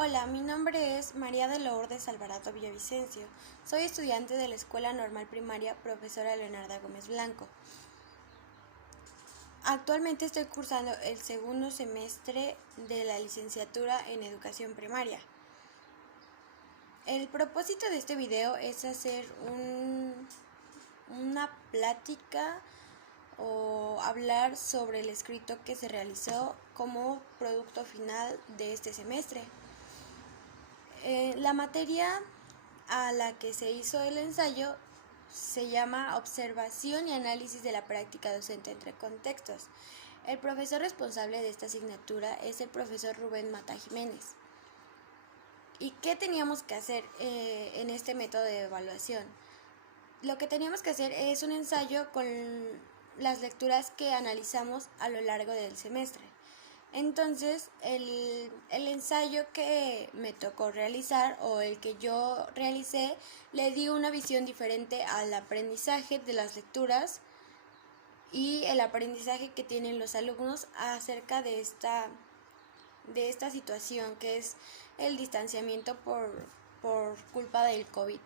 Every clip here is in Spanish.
Hola, mi nombre es María de Lourdes Alvarado Villavicencio. Soy estudiante de la Escuela Normal Primaria Profesora Leonarda Gómez Blanco. Actualmente estoy cursando el segundo semestre de la licenciatura en Educación Primaria. El propósito de este video es hacer una plática o hablar sobre el escrito que se realizó como producto final de este semestre. La materia a la que se hizo el ensayo se llama Observación y Análisis de la Práctica Docente entre Contextos. El profesor responsable de esta asignatura es el profesor Rubén Mata Jiménez. ¿Y qué teníamos que hacer en este método de evaluación? Lo que teníamos que hacer es un ensayo con las lecturas que analizamos a lo largo del semestre. Entonces, el ensayo que me tocó realizar o el que yo realicé le di una visión diferente al aprendizaje de las lecturas y el aprendizaje que tienen los alumnos acerca de esta situación que es el distanciamiento por culpa del COVID.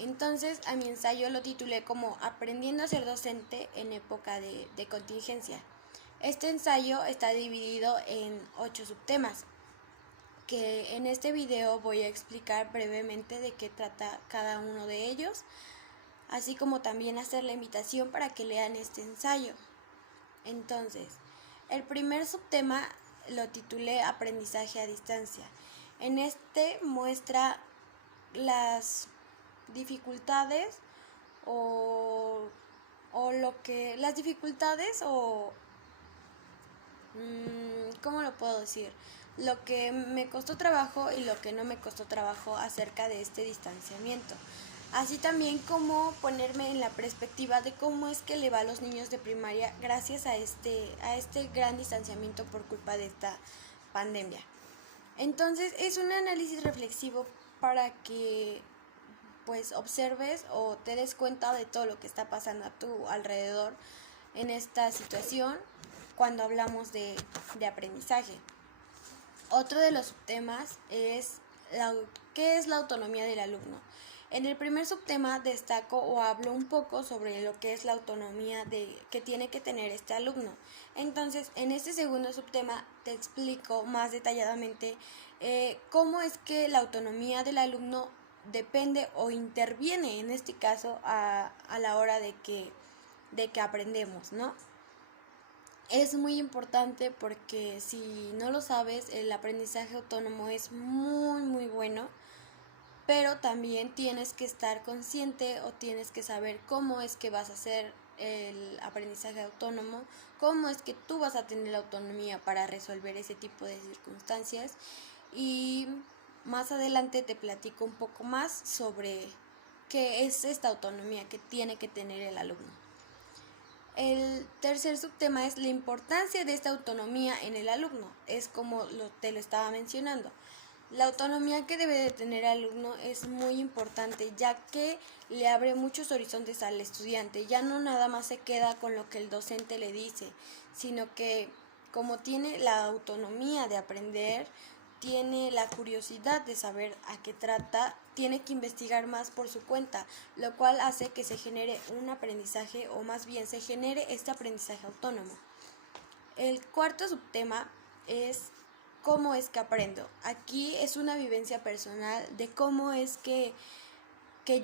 Entonces, a mi ensayo lo titulé como Aprendiendo a ser docente en época de contingencia. Este ensayo está dividido en 8 subtemas, que en este video voy a explicar brevemente de qué trata cada uno de ellos, así como también hacer la invitación para que lean este ensayo. Entonces, el primer subtema lo titulé Aprendizaje a distancia. En este muestra las dificultades ¿cómo lo puedo decir? Lo que me costó trabajo y lo que no me costó trabajo acerca de este distanciamiento. Así también como ponerme en la perspectiva de cómo es que le va a los niños de primaria gracias a este gran distanciamiento por culpa de esta pandemia. Entonces es un análisis reflexivo para que pues observes o te des cuenta de todo lo que está pasando a tu alrededor en esta situación cuando hablamos de aprendizaje. Otro de los subtemas es ¿qué es la autonomía del alumno? En el primer subtema destaco o hablo un poco sobre lo que es la autonomía que tiene que tener este alumno. Entonces, en este segundo subtema te explico más detalladamente cómo es que la autonomía del alumno depende o interviene en este caso a la hora de que aprendemos, ¿no? Es muy importante porque si no lo sabes, el aprendizaje autónomo es muy bueno, pero también tienes que estar consciente o tienes que saber cómo es que vas a hacer el aprendizaje autónomo, cómo es que tú vas a tener la autonomía para resolver ese tipo de circunstancias, y más adelante te platico un poco más sobre qué es esta autonomía que tiene que tener el alumno. El tercer subtema es la importancia de esta autonomía en el alumno. Es como te lo estaba mencionando. La autonomía que debe de tener el alumno es muy importante, ya que le abre muchos horizontes al estudiante. Ya no nada más se queda con lo que el docente le dice, sino que como tiene la autonomía de aprender, tiene la curiosidad de saber a qué trata, tiene que investigar más por su cuenta, lo cual hace que se genere un aprendizaje, o más bien se genere este aprendizaje autónomo. El cuarto subtema es cómo es que aprendo. Aquí es una vivencia personal de cómo es que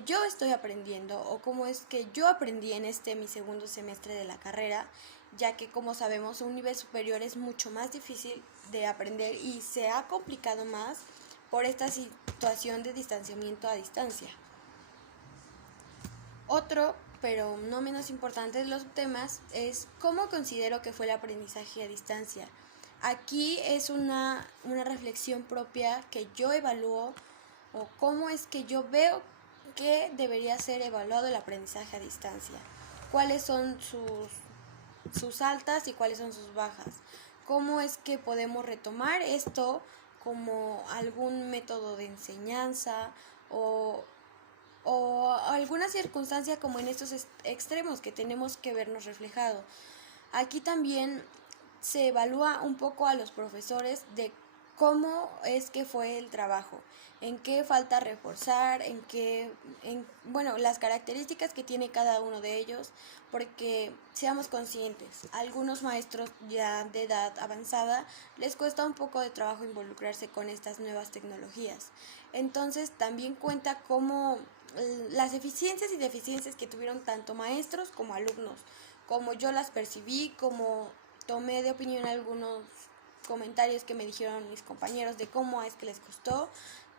yo estoy aprendiendo o cómo es que yo aprendí en mi segundo semestre de la carrera, ya que como sabemos un nivel superior es mucho más difícil de aprender y se ha complicado más por esta situación de distanciamiento a distancia. Otro, pero no menos importante de los temas, es cómo considero que fue el aprendizaje a distancia. Aquí es una reflexión propia que yo evalúo, o cómo es que yo veo que debería ser evaluado el aprendizaje a distancia. ¿Cuáles son sus altas y cuáles son sus bajas? ¿Cómo es que podemos retomar esto como algún método de enseñanza o alguna circunstancia como en estos extremos que tenemos que vernos reflejado? Aquí también se evalúa un poco a los profesores de cómo es que fue el trabajo, en qué falta reforzar, bueno, las características que tiene cada uno de ellos, porque seamos conscientes, a algunos maestros ya de edad avanzada les cuesta un poco de trabajo involucrarse con estas nuevas tecnologías. Entonces también cuenta cómo las eficiencias y deficiencias que tuvieron tanto maestros como alumnos, como yo las percibí, como tomé de opinión algunos comentarios que me dijeron mis compañeros de cómo es que les costó,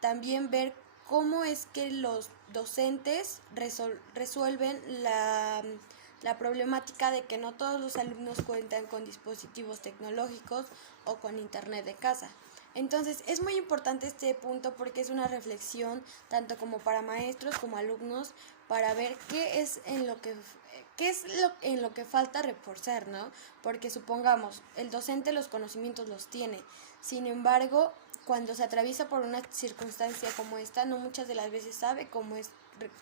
también ver cómo es que los docentes resuelven la problemática de que no todos los alumnos cuentan con dispositivos tecnológicos o con internet de casa. Entonces es muy importante este punto porque es una reflexión tanto como para maestros como alumnos para ver qué es en lo que falta reforzar, ¿no? Porque supongamos, el docente los conocimientos los tiene, sin embargo, cuando se atraviesa por una circunstancia como esta, no muchas de las veces sabe cómo es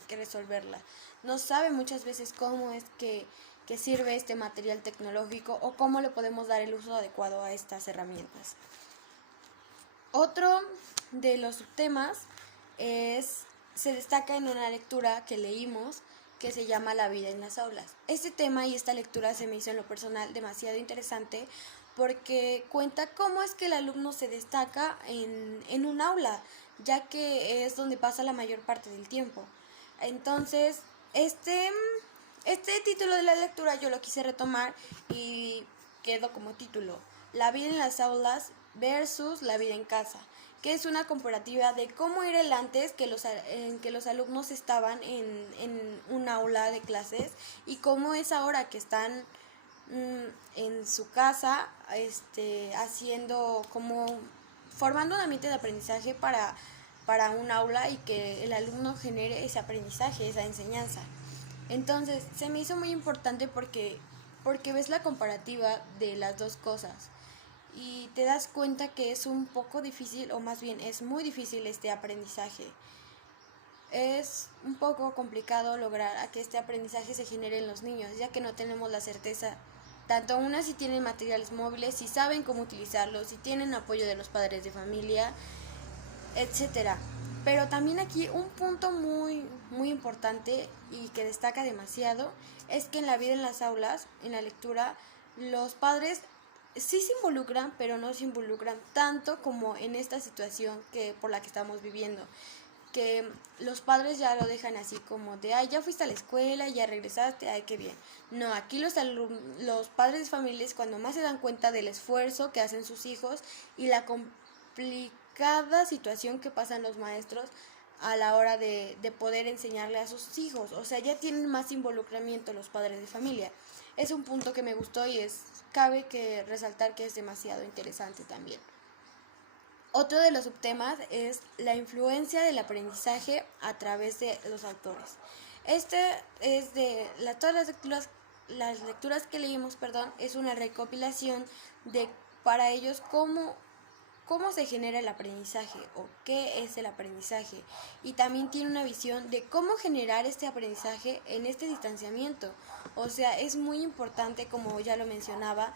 que resolverla, no sabe muchas veces cómo es que sirve este material tecnológico o cómo le podemos dar el uso adecuado a estas herramientas. Otro de los subtemas se destaca en una lectura que leímos que se llama La vida en las aulas. Este tema y esta lectura se me hizo en lo personal demasiado interesante porque cuenta cómo es que el alumno se destaca en un aula, ya que es donde pasa la mayor parte del tiempo. Entonces, este título de la lectura yo lo quise retomar y quedó como título La vida en las aulas versus la vida en casa, que es una comparativa de cómo era el antes en que los alumnos estaban en un aula de clases y cómo es ahora que están en su casa haciendo como formando un ambiente de aprendizaje para un aula y que el alumno genere ese aprendizaje, esa enseñanza. Entonces se me hizo muy importante porque ves la comparativa de las dos cosas y te das cuenta que es un poco difícil, o más bien es muy difícil este aprendizaje. Es un poco complicado lograr a que este aprendizaje se genere en los niños, ya que no tenemos la certeza, tanto una si tienen materiales móviles, si saben cómo utilizarlos, si tienen apoyo de los padres de familia, etcétera. Pero también aquí un punto muy, muy importante y que destaca demasiado es que en la vida en las aulas, en la lectura, los padres sí se involucran, pero no se involucran tanto como en esta situación por la que estamos viviendo. Que los padres ya lo dejan así como de, ay, ya fuiste a la escuela, ya regresaste, ay, qué bien. No, aquí los padres de familias cuando más se dan cuenta del esfuerzo que hacen sus hijos y la complicada situación que pasan los maestros a la hora de poder enseñarle a sus hijos. O sea, ya tienen más involucramiento los padres de familia. Es un punto que me gustó y cabe que resaltar que es demasiado interesante también. Otro de los subtemas es la influencia del aprendizaje a través de los autores. Este es de todas las lecturas que leímos, es una recopilación de para ellos cómo se genera el aprendizaje o qué es el aprendizaje. Y también tiene una visión de cómo generar este aprendizaje en este distanciamiento. O sea, es muy importante, como ya lo mencionaba,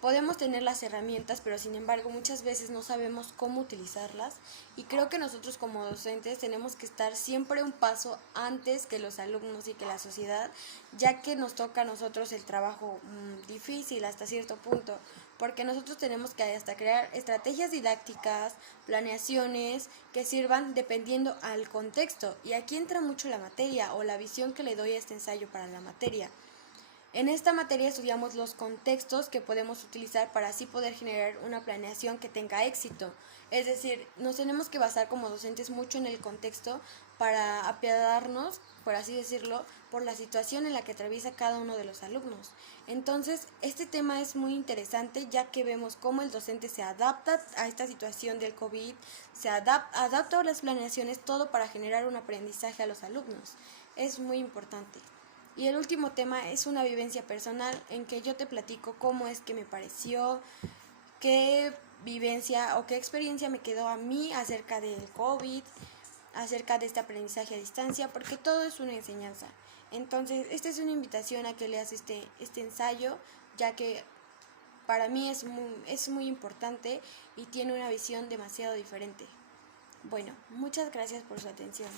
podemos tener las herramientas, pero sin embargo muchas veces no sabemos cómo utilizarlas y creo que nosotros como docentes tenemos que estar siempre un paso antes que los alumnos y que la sociedad, ya que nos toca a nosotros el trabajo difícil hasta cierto punto, porque nosotros tenemos que hasta crear estrategias didácticas, planeaciones que sirvan dependiendo al contexto, y aquí entra mucho la materia o la visión que le doy a este ensayo para la materia. En esta materia estudiamos los contextos que podemos utilizar para así poder generar una planeación que tenga éxito. Es decir, nos tenemos que basar como docentes mucho en el contexto para apiadarnos, por así decirlo, por la situación en la que atraviesa cada uno de los alumnos. Entonces, este tema es muy interesante ya que vemos cómo el docente se adapta a esta situación del COVID, se adapta a las planeaciones, todo para generar un aprendizaje a los alumnos. Es muy importante. Y el último tema es una vivencia personal en que yo te platico cómo es que me pareció, qué vivencia o qué experiencia me quedó a mí acerca del COVID, acerca de este aprendizaje a distancia, porque todo es una enseñanza. Entonces, esta es una invitación a que leas este ensayo, ya que para mí es muy importante y tiene una visión demasiado diferente. Bueno, muchas gracias por su atención.